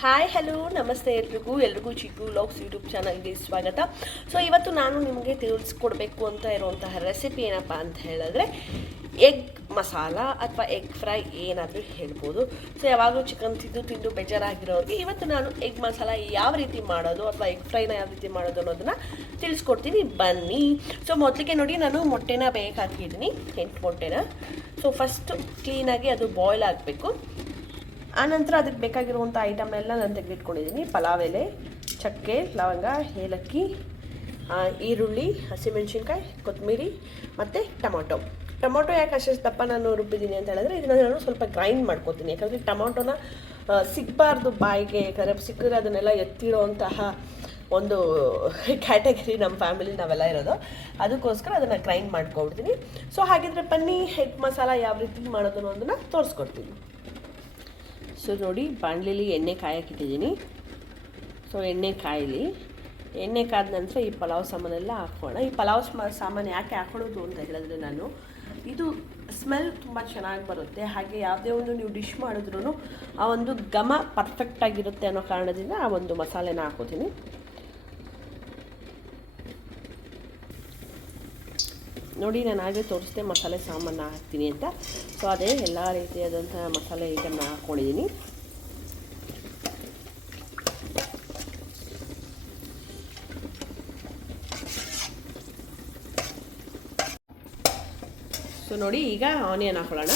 Hi hello ನಮಸ್ತೆ ಎಲ್ರಿಗೂ ಎಲ್ರಿಗೂ ಚಿಕ್ಕು ಲಾಗ್ಸ್ ಯೂಟ್ಯೂಬ್ ಚಾನಲ್ಗೆ ಸ್ವಾಗತ. ಸೊ ಇವತ್ತು ನಾನು ನಿಮಗೆ ತಿಳಿಸ್ಕೊಡ್ಬೇಕು ಅಂತ ಇರುವಂತಹ ರೆಸಿಪಿ ಏನಪ್ಪ ಅಂತ ಹೇಳಿದ್ರೆ ಎಗ್ ಮಸಾಲ ಅಥವಾ ಎಗ್ ಫ್ರೈ ಏನಾದರೂ ಹೇಳ್ಬೋದು. ಸೊ ಯಾವಾಗಲೂ ಚಿಕನ್ ತಿಂದು ತಿಂದು ಬೇಜಾರಾಗಿರೋರಿಗೆ ಇವತ್ತು ನಾನು ಎಗ್ ಮಸಾಲ ಯಾವ ರೀತಿ ಮಾಡೋದು ಅಥವಾ ಎಗ್ ಫ್ರೈನ ಯಾವ ರೀತಿ ಮಾಡೋದು ಅನ್ನೋದನ್ನ ತಿಳಿಸ್ಕೊಡ್ತೀನಿ. ಬನ್ನಿ. ಸೊ ಮೊದಲಿಗೆ ನೋಡಿ, ನಾನು ಮೊಟ್ಟೆನ ಬೇಕಾಕಿದ್ದೀನಿ ಎಂಟು ಮೊಟ್ಟೆನ. ಸೊ ಫಸ್ಟು ಕ್ಲೀನಾಗಿ ಅದು ಬಾಯ್ಲ್ ಆಗಬೇಕು. ಆನಂತರ ಅದಕ್ಕೆ ಬೇಕಾಗಿರುವಂಥ ಐಟಮ್ ಎಲ್ಲ ನಾನು ತೆಗೆದಿಟ್ಕೊಂಡಿದ್ದೀನಿ. ಪಲಾವ್ ಎಲೆ, ಚಕ್ಕೆ, ಲವಂಗ, ಏಲಕ್ಕಿ ಈರುಳ್ಳಿ, ಹಸಿಮೆಣಸಿನ್ಕಾಯಿ, ಕೊತ್ತಂಬರಿ ಮತ್ತು ಟೊಮೊಟೊ. ಟೊಮೊಟೊ ಯಾಕೆ ಅಷ್ಟು ದಪ್ಪ ನಾನು ರುಬ್ಬಿದ್ದೀನಿ ಅಂತ ಹೇಳಿದ್ರೆ ಇದನ್ನ ನಾನು ಸ್ವಲ್ಪ ಗ್ರೈಂಡ್ ಮಾಡ್ಕೊತೀನಿ. ಯಾಕಂದರೆ ಟೊಮೊಟೊನ ಸಿಗಬಾರ್ದು ಬಾಯಿಗೆ. ಯಾಕಂದರೆ ಸಿಕ್ಕಿದ್ರೆ ಅದನ್ನೆಲ್ಲ ಎತ್ತಿರೋಂತಹ ಒಂದು ಕ್ಯಾಟಗರಿ ನಮ್ಮ ಫ್ಯಾಮಿಲಿ ನಾವೆಲ್ಲ ಇರೋದು. ಅದಕ್ಕೋಸ್ಕರ ಅದನ್ನು ಗ್ರೈಂಡ್ ಮಾಡ್ಕೊಬಿಡ್ತೀನಿ. ಸೊ ಹಾಗಿದ್ರೆ ಬನ್ನಿ ಹೆಗ್ ಮಸಾಲ ಯಾವ ರೀತಿ ಮಾಡೋದು ಅನ್ನೋದನ್ನು ತೋರಿಸ್ಕೊಡ್ತೀನಿ. ಸೊ ನೋಡಿ, ಬಾಣಲಿಲಿ ಎಣ್ಣೆ ಕಾಯಕ್ಕಿಟ್ಟಿದ್ದೀನಿ. ಸೊ ಎಣ್ಣೆ ಕಾಯಲಿ. ಎಣ್ಣೆ ಕಾದ ನಂತರ ಈ ಪಲಾವ್ ಸಾಮಾನೆಲ್ಲ ಹಾಕೋಣ ಈ ಪಲಾವ್ ಸ್ಮ, ಸಾಮಾನು ಯಾಕೆ ಹಾಕೊಳ್ಳೋದು ಅಂತ ಹೇಳಿದ್ರೆ ನಾನು, ಇದು ಸ್ಮೆಲ್ ತುಂಬ ಚೆನ್ನಾಗಿ ಬರುತ್ತೆ. ಹಾಗೆ ಯಾವುದೇ ಒಂದು ನೀವು ಡಿಶ್ ಮಾಡಿದ್ರೂ ಆ ಒಂದು ಘಮ ಪರ್ಫೆಕ್ಟಾಗಿರುತ್ತೆ ಅನ್ನೋ ಕಾರಣದಿಂದ ಆ ಒಂದು ಮಸಾಲೆನ ಹಾಕೋತೀನಿ. ನೋಡಿ, ನಾನು ಆಗಲೇ ತೋರಿಸ್ದೆ ಮಸಾಲೆ ಸಾಮಾನು ಹಾಕ್ತೀನಿ ಅಂತ. ಸೊ ಅದೇ ಎಲ್ಲ ರೀತಿಯಾದಂಥ ಮಸಾಲೆ ಐಟಮ್ನ ಹಾಕ್ಕೊಂಡಿದ್ದೀನಿ ಸೊ ನೋಡಿ, ಈಗ ಆನಿಯನ್ ಹಾಕೊಳ್ಳೋಣ.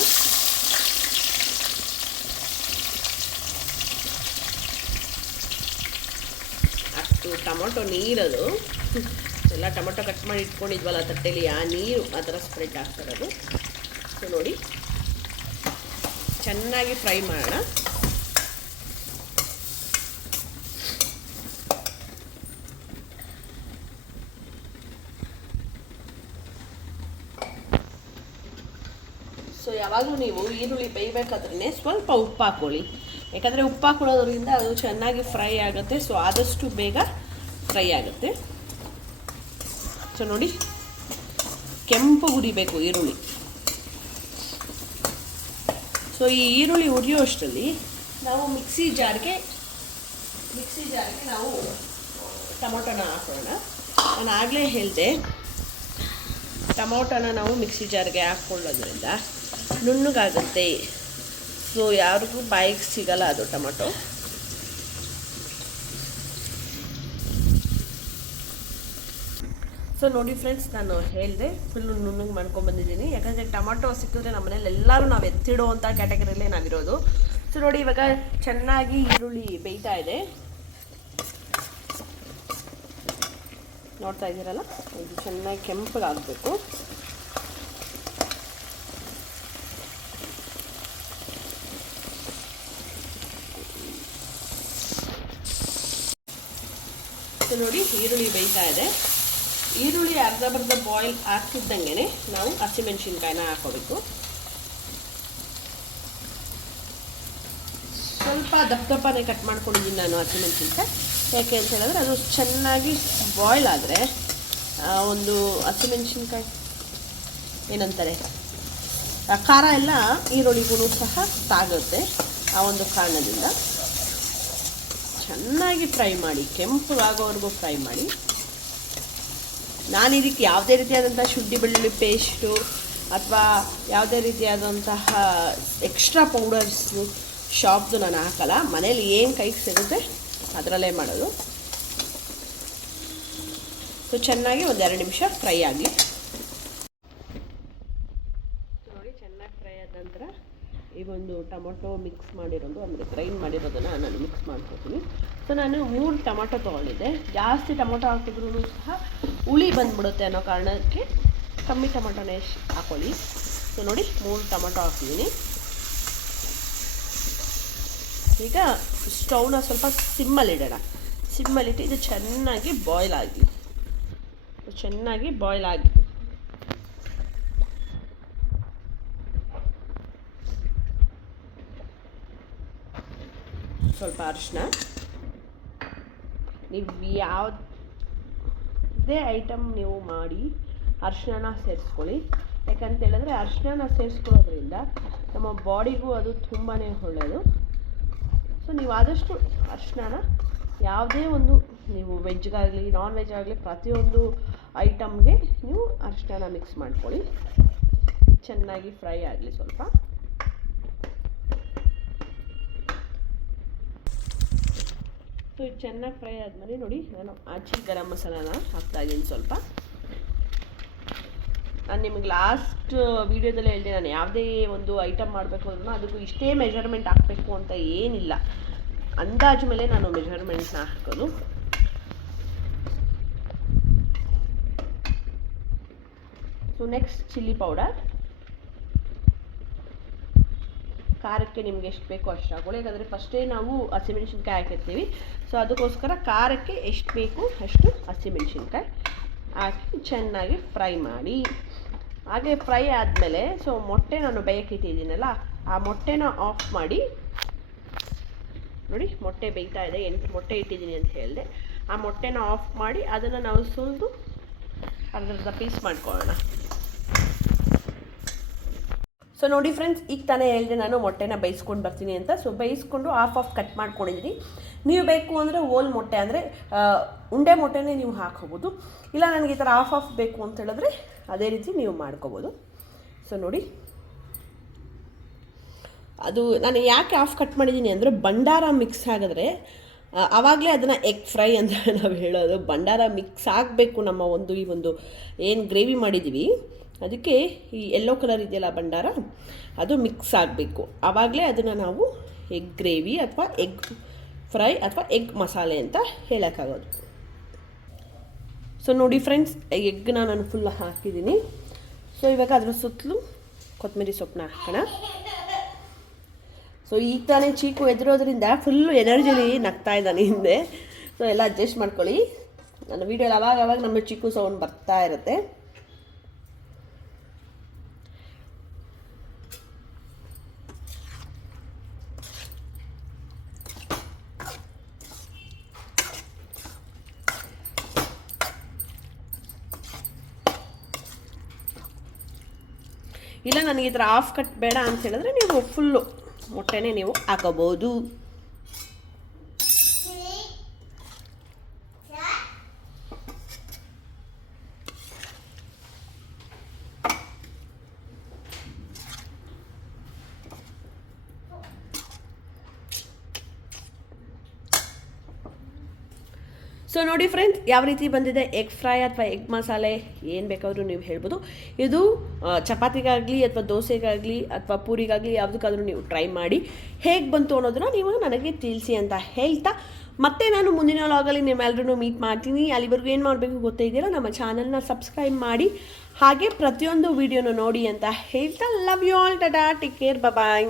ಅಷ್ಟು ಟೊಮೊಟೊ ನೀರದು. ಎಲ್ಲ ಟೊಮೆಟೊ ಕಟ್ ಮಾಡಿ ಇಟ್ಕೊಂಡಿದ್ವಲ್ಲ ತಟ್ಟೆಲಿ, ಆ ನೀರು ಆ ಥರ ಸ್ಪ್ರೆಡ್ ಆಗ್ತಿರೋದು ಸೊ ನೋಡಿ. ಚೆನ್ನಾಗಿ ಫ್ರೈ ಮಾಡೋಣ. ಸೊ ಯಾವಾಗಲೂ ನೀವು ಈರುಳ್ಳಿ ಬೇಯಬೇಕಾದ್ರೆ ಸ್ವಲ್ಪ ಉಪ್ಪು ಹಾಕೊಳ್ಳಿ. ಯಾಕಂದರೆ ಉಪ್ಪು ಹಾಕೊಳ್ಳೋದ್ರಿಂದ ಅದು ಚೆನ್ನಾಗಿ ಫ್ರೈ ಆಗುತ್ತೆ. ಸೊ ಆದಷ್ಟು ಬೇಗ ಫ್ರೈ ಆಗುತ್ತೆ. ಸೊ ನೋಡಿ, ಕೆಂಪು ಉರಿಬೇಕು ಈರುಳ್ಳಿ. ಸೊ ಈ ಈರುಳ್ಳಿ ಉರಿಯೋ ಅಷ್ಟರಲ್ಲಿ ನಾವು ಮಿಕ್ಸಿ ಜಾರ್ಗೆ ಮಿಕ್ಸಿ ಜಾರ್ಗೆ ನಾವು ಟೊಮೊಟೊನ ಹಾಕೋಣ. ನಾನು ಆಗಲೇ ಹೇಳಿದೆ, ಟೊಮೊಟೊನ ನಾವು ಮಿಕ್ಸಿ ಜಾರ್ಗೆ ಹಾಕ್ಕೊಳ್ಳೋದ್ರಿಂದ ನುಣ್ಣಗಾಗುತ್ತೆ. ಸೊ ಯಾರಿಗೂ ಬಾಯಿಗೆ ಸಿಗಲ್ಲ ಅದು ಟೊಮೊಟೊ. ಸೊ ನೋಡಿ ಫ್ರೆಂಡ್ಸ್ ನಾನು ಹೇಳಿದೆ ಫುಲ್ಲು ನುಣ್ಣಗೆ ಮಾಡ್ಕೊಂಡ್ಬಂದಿದ್ದೀನಿ ಯಾಕಂದರೆ ಟೊಮಾಟೊ ಸಿಕ್ಕಿದ್ರೆ ನಮ್ಮ ಮನೇಲಿ ಎಲ್ಲರೂ ನಾವು ಎತ್ತಿಡುವಂಥ ಕ್ಯಾಟಗರಿಯಲ್ಲೇ ನಾವಿರೋದು. ಸೊ ನೋಡಿ ಇವಾಗ ಚೆನ್ನಾಗಿ ಈರುಳ್ಳಿ ಬೇಯ್ತಾ ಇದೆ. ನೋಡ್ತಾ ಇದ್ದೀರಲ್ಲ? ಇದು ಚೆನ್ನಾಗಿ ಕೆಂಪಗಾಗಬೇಕು ನೋಡಿ ಈರುಳ್ಳಿ ಬೇಯ್ತಾ ಇದೆ. ಈರುಳ್ಳಿ ಅರ್ಧ ಬರ್ಧ ಬಾಯ್ಲ್ ಆಗ್ತಿದ್ದಂಗೆ ನಾವು ಹಸಿಮೆಣಸಿನ್ಕಾಯಿನ ಹಾಕೋಬೇಕು ಸ್ವಲ್ಪ ದಪ್ಪ ದಪ್ಪನೇ ಕಟ್ ಮಾಡ್ಕೊಂಡಿದ್ದೀನಿ ನಾನು ಹಸಿಮೆಣಸಿನ್ಕಾಯಿ. ಯಾಕೆ ಅಂತ ಹೇಳಿದ್ರೆ ಅದು ಚೆನ್ನಾಗಿ ಬಾಯ್ಲ್ ಆದರೆ ಒಂದು ಹಸಿಮೆಣಸಿನ್ಕಾಯಿ ಏನಂತಾರೆ, ಆ, ಖಾರ ಎಲ್ಲ ಈರುಳ್ಳಿಗೂ ಸಹ ತಾಗುತ್ತೆ ಆ ಒಂದು ಕಾರಣದಿಂದ. ಚೆನ್ನಾಗಿ ಫ್ರೈ ಮಾಡಿ, ಕೆಂಪು ಆಗೋವರೆಗೂ ಫ್ರೈ ಮಾಡಿ. ನಾನು ಇದಕ್ಕೆ ಯಾವುದೇ ರೀತಿಯಾದಂಥ ಶುಂಠಿ, ಬೆಳ್ಳುಳ್ಳಿ ಪೇಸ್ಟು ಅಥವಾ ಯಾವುದೇ ರೀತಿಯಾದಂತಹ ಎಕ್ಸ್ಟ್ರಾ ಪೌಡರ್ಸು ಶಾಪ್ದು ನಾನು ಹಾಕಲ್ಲ. ಮನೇಲಿ ಏನು ಕೈಗೆ ಸಿಗುತ್ತೆ ಅದರಲ್ಲೇ ಮಾಡೋದು. ಸೊ ಚೆನ್ನಾಗಿ ಒಂದೆರಡು ನಿಮಿಷ ಫ್ರೈ ಆಗಲಿ ನೋಡಿ ಚೆನ್ನಾಗಿ ಫ್ರೈ ಆದ ನಂತರ ಈ ಒಂದು ಟೊಮೊಟೊ ಮಿಕ್ಸ್ ಮಾಡಿರೋದು ಅಂದರೆ ಗ್ರೈಂಡ್ ಮಾಡಿರೋದನ್ನು ನಾನು ಮಿಕ್ಸ್ ಮಾಡ್ಕೊತೀನಿ. ಸೊ ನಾನು ಮೂರು ಟೊಮೊಟೊ ತೊಗೊಂಡಿದ್ದೆ. ಜಾಸ್ತಿ ಟೊಮೊಟೊ ಹಾಕಿದ್ರೂ ಸಹ ಹುಳಿ ಬಂದ್ಬಿಡುತ್ತೆ ಅನ್ನೋ ಕಾರಣಕ್ಕೆ ಕಮ್ಮಿ ಟೊಮೊಟೊನೇ ಹಾಕೊಳ್ಳಿ. ಸೊ ನೋಡಿ, ಮೂರು ಟೊಮೊಟೊ ಹಾಕಿದ್ದೀನಿ. ಈಗ ಸ್ಟೌನ ಸ್ವಲ್ಪ ಸಿಮ್ಮಲ್ಲಿಡೋಣ ಸಿಮ್ಮಲ್ಲಿಟ್ಟು ಇದು ಚೆನ್ನಾಗಿ ಬಾಯ್ಲ್ ಆಗಿ ಚೆನ್ನಾಗಿ ಬಾಯ್ಲ್ ಆಗಿ ಸ್ವಲ್ಪ ಅರಿಶಿನ ನೀವು ಯಾವುದೇ ಐಟಮ್ ನೀವು ಮಾಡಿ ಅರಿಶಿನ ಸೇರಿಸ್ಕೊಳ್ಳಿ. ಯಾಕಂತೇಳಿದ್ರೆ ಅರಿಶಿನ ಸೇರಿಸ್ಕೊಳ್ಳೋದ್ರಿಂದ ನಮ್ಮ ಬಾಡಿಗೂ ಅದು ತುಂಬಾ ಒಳ್ಳೆಯದು ಸೊ ನೀವು ಆದಷ್ಟು ಅರಿಶಿನ ಯಾವುದೇ ಒಂದು ನೀವು ವೆಜ್ಗಾಗಲಿ ನಾನ್ ವೆಜ್ ಆಗಲಿ ಪ್ರತಿಯೊಂದು ಐಟಮ್ಗೆ ನೀವು ಅರಿಶಿನ ಮಿಕ್ಸ್ ಮಾಡ್ಕೊಳ್ಳಿ. ಚೆನ್ನಾಗಿ ಫ್ರೈ ಆಗಲಿ ಸ್ವಲ್ಪ. ಸೊ ಇದು ಚೆನ್ನಾಗಿ ಫ್ರೈ ಆದಮೇಲೆ ನೋಡಿ, ನಾನು ಆಚಿ ಗರಂ ಮಸಾಲಾನ ಹಾಕ್ತಾ ಇದ್ದೀನಿ ಸ್ವಲ್ಪ. ನಾನು ನಿಮಗೆ ಲಾಸ್ಟ್ ವೀಡಿಯೋದಲ್ಲೇ ಹೇಳಿದೆ, ನಾನು ಯಾವುದೇ ಒಂದು ಐಟಮ್ ಮಾಡಬೇಕು ಅಂದ್ರೂ ಅದಕ್ಕೂ ಇಷ್ಟೇ ಮೆಜರ್ಮೆಂಟ್ ಹಾಕಬೇಕು ಅಂತ ಏನಿಲ್ಲ. ಅಂದಾಜು ಮೇಲೆ ನಾನು ಮೆಜರ್ಮೆಂಟ್ನ ಹಾಕೋದು. ಸೊ ನೆಕ್ಸ್ಟ್ ಚಿಲ್ಲಿ ಪೌಡರ್ ಖಾರಕ್ಕೆ ನಿಮ್ಗೆ ಎಷ್ಟು ಬೇಕೋ ಅಷ್ಟು ಹಾಕೊಳ್ಳಿ ಯಾಕಂದರೆ ಫಸ್ಟೇ ನಾವು ಹಸಿಮೆಣ್ಸಿನ್ಕಾಯಿ ಹಾಕಿರ್ತೀವಿ. ಸೊ ಅದಕ್ಕೋಸ್ಕರ ಖಾರಕ್ಕೆ ಎಷ್ಟು ಬೇಕು ಅಷ್ಟು ಹಸಿಮೆಣ್ಸಿನ್ಕಾಯಿ ಹಾಕಿ ಚೆನ್ನಾಗಿ ಫ್ರೈ ಮಾಡಿ. ಹಾಗೆ ಫ್ರೈ ಆದಮೇಲೆ ಸೊ ಮೊಟ್ಟೆ ನಾನು ಬೇಯಕ್ಕಿಟ್ಟಿದ್ದೀನಲ್ಲ ಆ ಮೊಟ್ಟೆನ ಆಫ್ ಮಾಡಿ. ನೋಡಿ, ಮೊಟ್ಟೆ ಬೇಯ್ತಾ ಇದೆ. ಎಂಟು ಮೊಟ್ಟೆ ಇಟ್ಟಿದ್ದೀನಿ ಅಂತ ಹೇಳಿದೆ. ಆ ಮೊಟ್ಟೆನ ಆಫ್ ಮಾಡಿ, ಅದನ್ನು ನಾವು ಸುಲಿದು ಅರ್ಧರ್ಧ ಅರ್ಧ ಪೀಸ್ ಮಾಡ್ಕೊಳ್ಳೋಣ. ಸೊ ನೋಡಿ ಫ್ರೆಂಡ್ಸ್ ಈಗ ತಾನೇ ಹೇಳಿದೆ ನಾನು ಮೊಟ್ಟೆನ ಬೇಯಿಸ್ಕೊಂಡು ಬರ್ತೀನಿ ಅಂತ. ಸೊ ಬೇಯಿಸ್ಕೊಂಡು ಆಫ್ ಆಫ್ ಕಟ್ ಮಾಡ್ಕೊಂಡಿದ್ದೀನಿ ನೀವು ಬೇಕು ಅಂದರೆ ಓಲ್ ಮೊಟ್ಟೆ ಅಂದರೆ ಉಂಡೆ ಮೊಟ್ಟೆನೇ ನೀವು ಹಾಕೋಬೋದು ಇಲ್ಲ ನನಗೆ ಈ ಥರ ಆಫ್ ಆಫ್ ಬೇಕು ಅಂತ ಹೇಳಿದ್ರೆ ಅದೇ ರೀತಿ ನೀವು ಮಾಡ್ಕೋಬೋದು. ಸೊ ನೋಡಿ. ಅದು ನಾನು ಯಾಕೆ ಆಫ್ ಕಟ್ ಮಾಡಿದ್ದೀನಿ ಅಂದರೆ ಭಂಡಾರ ಮಿಕ್ಸ್ ಆಗಿದ್ರೆ ಆವಾಗಲೇ ಅದನ್ನು ಎಗ್ ಫ್ರೈ ಅಂತ ನಾವು ಹೇಳೋದು. ಭಂಡಾರ ಮಿಕ್ಸ್ ಆಗಬೇಕು ನಮ್ಮ ಒಂದು ಈ ಒಂದು ಏನು ಗ್ರೇವಿ ಮಾಡಿದ್ದೀವಿ ಅದಕ್ಕೆ ಈ ಯೆಲ್ಲೋ ಕಲರ್ ಇದೆಯಲ್ಲ ಭಂಡಾರ, ಅದು ಮಿಕ್ಸ್ ಆಗಬೇಕು. ಆವಾಗಲೇ ಅದನ್ನು ನಾವು ಎಗ್ ಗ್ರೇವಿ ಅಥವಾ ಎಗ್ ಫ್ರೈ ಅಥವಾ ಎಗ್ ಮಸಾಲೆ ಅಂತ ಹೇಳೋಕ್ಕಾಗೋದು. ಸೊ ನೋಡಿ ಫ್ರೆಂಡ್ಸ್ ಎಗ್ನ ನಾನು ಫುಲ್ ಹಾಕಿದ್ದೀನಿ. ಸೊ ಇವಾಗ ಅದ್ರ ಸುತ್ತಲೂ ಕೊತ್ತಂಬರಿ ಸೊಪ್ಪನ್ನ ಹಾಕೋಣ. ಸೊ ಈಗ ತಾನೇ ಚೀಕು ಎದುರೋದ್ರಿಂದ ಫುಲ್ಲು ಎನರ್ಜಿಲಿ ನಗ್ತಾ ಇದ್ದಾನೆ ಹಿಂದೆ. ಸೊ ಎಲ್ಲ ಅಡ್ಜಸ್ಟ್ ಮಾಡ್ಕೊಳ್ಳಿ. ನನ್ನ ವೀಡಿಯೋಲಿ ಅವಾಗ ಅವಾಗ ನಮ್ಮ ಚೀಕು ಸೌಂಡ್ ಬರ್ತಾ ಇರುತ್ತೆ. ಇಲ್ಲ ನನಗೆ ಈ ಥರ ಆಫ್ ಕಟ್ ಬೇಡ ಅಂತ ಹೇಳಿದ್ರೆ ನೀವು ಫುಲ್ಲು ಮೊಟ್ಟೆನೇ ನೀವು ಹಾಕೋಬೋದು ಸೊ ನೋಡಿ ಫ್ರೆಂಡ್ಸ್ ಯಾವ ರೀತಿ ಬಂದಿದೆ? ಎಗ್ ಫ್ರೈ ಅಥವಾ ಎಗ್ ಮಸಾಲೆ ಏನು ಬೇಕಾದರೂ ನೀವು ಹೇಳ್ಬೋದು. ಇದು ಚಪಾತಿಗಾಗಲಿ ಅಥವಾ ದೋಸೆಗಾಗಲಿ ಅಥವಾ ಪೂರಿಗಾಗಲಿ ಯಾವುದಕ್ಕಾದರೂ ನೀವು ಟ್ರೈ ಮಾಡಿ. ಹೇಗೆ ಬಂತು ಅನ್ನೋದನ್ನ ನೀವು ನನಗೆ ತಿಳಿಸಿ ಅಂತ ಹೇಳ್ತಾ. ಮತ್ತೆ ನಾನು ಮುಂದಿನ ಲಾಗಲ್ಲಿ ನಿಮ್ಮೆಲ್ಲರೂ ಮೀಟ್ ಮಾಡ್ತೀನಿ. ಅಲ್ಲಿವರೆಗೂ ಏನು ಮಾಡಬೇಕು ಗೊತ್ತೇ ನಮ್ಮ ಚಾನಲ್ನ ಸಬ್ಸ್ಕ್ರೈಬ್ ಮಾಡಿ. ಹಾಗೆ ಪ್ರತಿಯೊಂದು ವಿಡಿಯೋನ ನೋಡಿ ಅಂತ ಹೇಳ್ತಾ. ಲವ್ ಯು ಆಲ್ ಟಡಾ ಟೇಕ್ ಕೇರ್ ಬಾಯ್